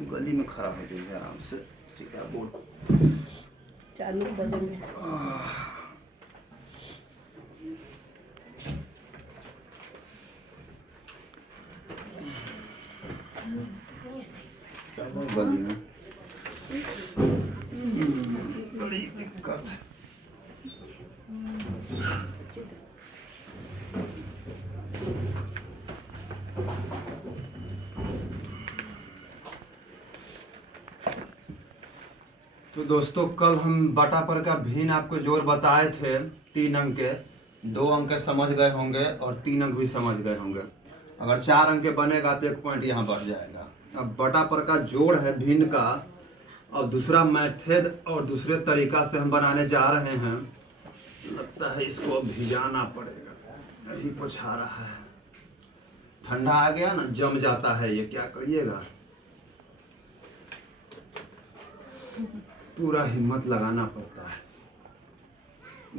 गली में खड़ा हो जाइए आराम से, सीधा बोर्ड चालू बदल में। गली में बड़ी दिक्कत है। तो दोस्तों कल हम बटा पर का भिन्न आपको जोड़ बताए थे 3 अंक के, 2 अंक के समझ गए होंगे और 3 अंक भी समझ गए होंगे। अगर 4 अंक के बनेगा तो 1 पॉइंट यहाँ बढ़ जाएगा। अब बटा पर का जोड़ है भिन्न का, अब दूसरा मेथड और दूसरे तरीका से हम बनाने जा रहे हैं। लगता है इसको भिजाना पड़ेगा, यही पोछा रहा है। ठंडा आ गया ना, जम जाता है ये, क्या करिएगा। पूरा हिम्मत लगाना पड़ता है।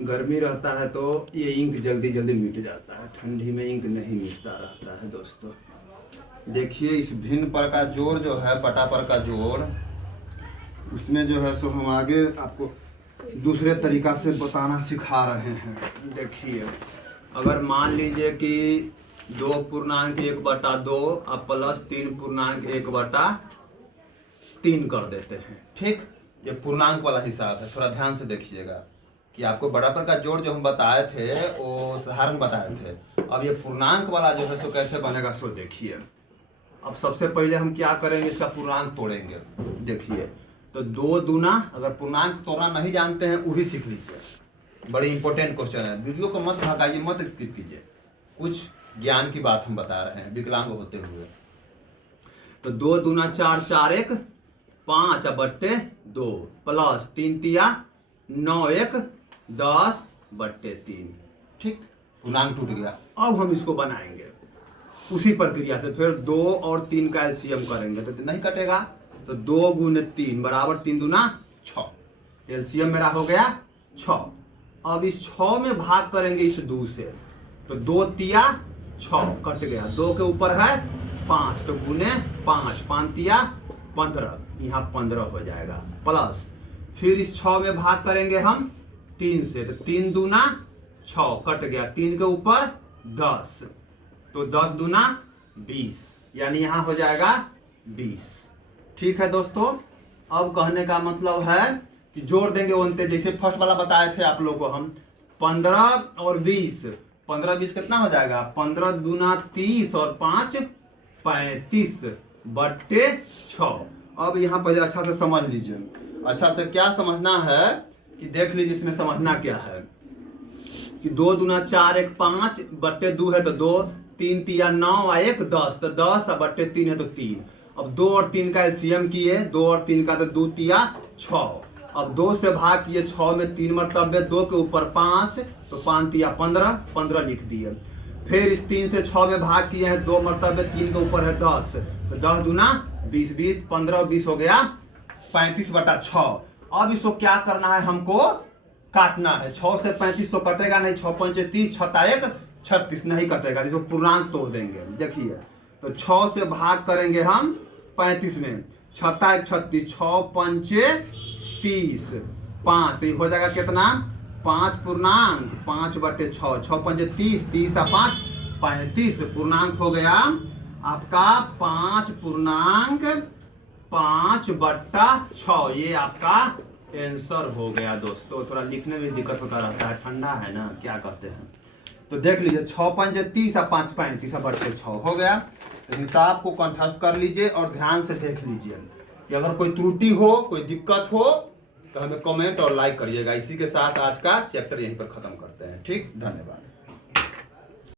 गर्मी रहता है तो ये इंक जल्दी जल्दी मिट जाता है, ठंडी में इंक नहीं मिटता रहता है। दोस्तों देखिए इस भिन्न पर का जोड़ जो है, बटा पर का जोड़, उसमें जो है सो हम आगे आपको दूसरे तरीका से बताना सिखा रहे हैं। देखिए अगर मान लीजिए कि 2.1/2 अब प्लस 3.1/3 कर देते हैं, ठीक। ये पूर्णांक वाला हिसाब है, थोड़ा ध्यान से देखिएगा कि आपको बराबर का जोड़ जो हम बताए थे वो साधारण बताए थे। अब ये पूर्णांक वाला जो है सो कैसे बनेगा सो देखिए। अब सबसे पहले हम क्या करेंगे, इसका पूर्णांक तोड़ेंगे। देखिए तो 2 दूना, अगर पूर्णांक तोड़ना नहीं जानते हैं वही सीख लीजिए, बड़ी इंपॉर्टेंट क्वेश्चन है। वीडियो को मत भगाइए, मत स्किप कीजिए, कुछ ज्ञान की बात हम बता रहे हैं विकलांग होते हुए। तो 2 दूना 4, 4 1 5/2 प्लस 3 तिया 9 1 10/3, ठीक। पूर्णांक टूट गया। अब हम इसको बनाएंगे उसी प्रक्रिया से, फिर 2 और 3 का एलसीएम करेंगे तो नहीं कटेगा। तो 2 × 3 बराबर 3 दूना 6, एलसीएम मेरा हो गया 6। अब इस 6 में भाग करेंगे इस 2 से, तो 2 तिया 6 कट गया, 2 के ऊपर है 5 तो गुने 5, 5 तिया 15, यहाँ 15 हो जाएगा। प्लस फिर इस 6 में भाग करेंगे हम 3 से, तो 3 दूना 6 कट गया, 3 के ऊपर 10 तो 10 दूना 20, यानी यहाँ हो जाएगा 20, ठीक है दोस्तों। अब कहने का मतलब है कि जोड़ देंगे उनते, जैसे फर्स्ट वाला बताए थे आप लोगों को हम 15 और 20, 15 20 कितना हो जाएगा, 15 दूना 30 और 5 35/6। अब यहाँ पहले अच्छा से समझ लीजिए। अच्छा से क्या समझना है कि देख लीजिए इसमें समझना क्या है कि 2 दूना 4 1 5/2 है तो 2, 3 तिया 9 और 1 10, तो 10/3 है तो 3। अब 2 और 3 का एलसीएम किए, 2 और 3 का तो 2 तिया 6। अब 2 से भाग किए, 6 में 3 मरतबे, 2 के ऊपर 5 तो 5 तिया 15, 15 लिख दिए। फिर इस 3 से 6 में भाग किए हैं, 2 मरतबे, 3 के ऊपर है 10 तो 10 दूना 20, 20 15 20 हो गया 35/6। अब इसको क्या करना है, हमको काटना है। 6 से 35 तो कटेगा नहीं, 6 5 30, 6 1 36 नहीं कटेगा, इसको पूर्णांक तोड़ देंगे। देखिए तो 6 से भाग करेंगे हम 35 में, 6 1 36, 6 5 30, 5 तो ये हो जाएगा कितना, 5 पूर्णांक 5/6, 6 5 30, 30 और 5 35, पूर्णांक हो गया आपका 5.5/6। ये आपका आंसर हो गया दोस्तों। थोड़ा लिखने में दिक्कत होता रहता है, ठंडा है ना, क्या कहते हैं। तो देख लीजिए 6 5 30 और 5 35/6 हो गया। तो हिसाब को कंठस्थ कर लीजिए और ध्यान से देख लीजिए कि अगर कोई त्रुटि हो, कोई दिक्कत हो तो हमें कमेंट और लाइक करिएगा। इसी के साथ आज का चैप्टर यहीं पर खत्म करते हैं, ठीक। धन्यवाद।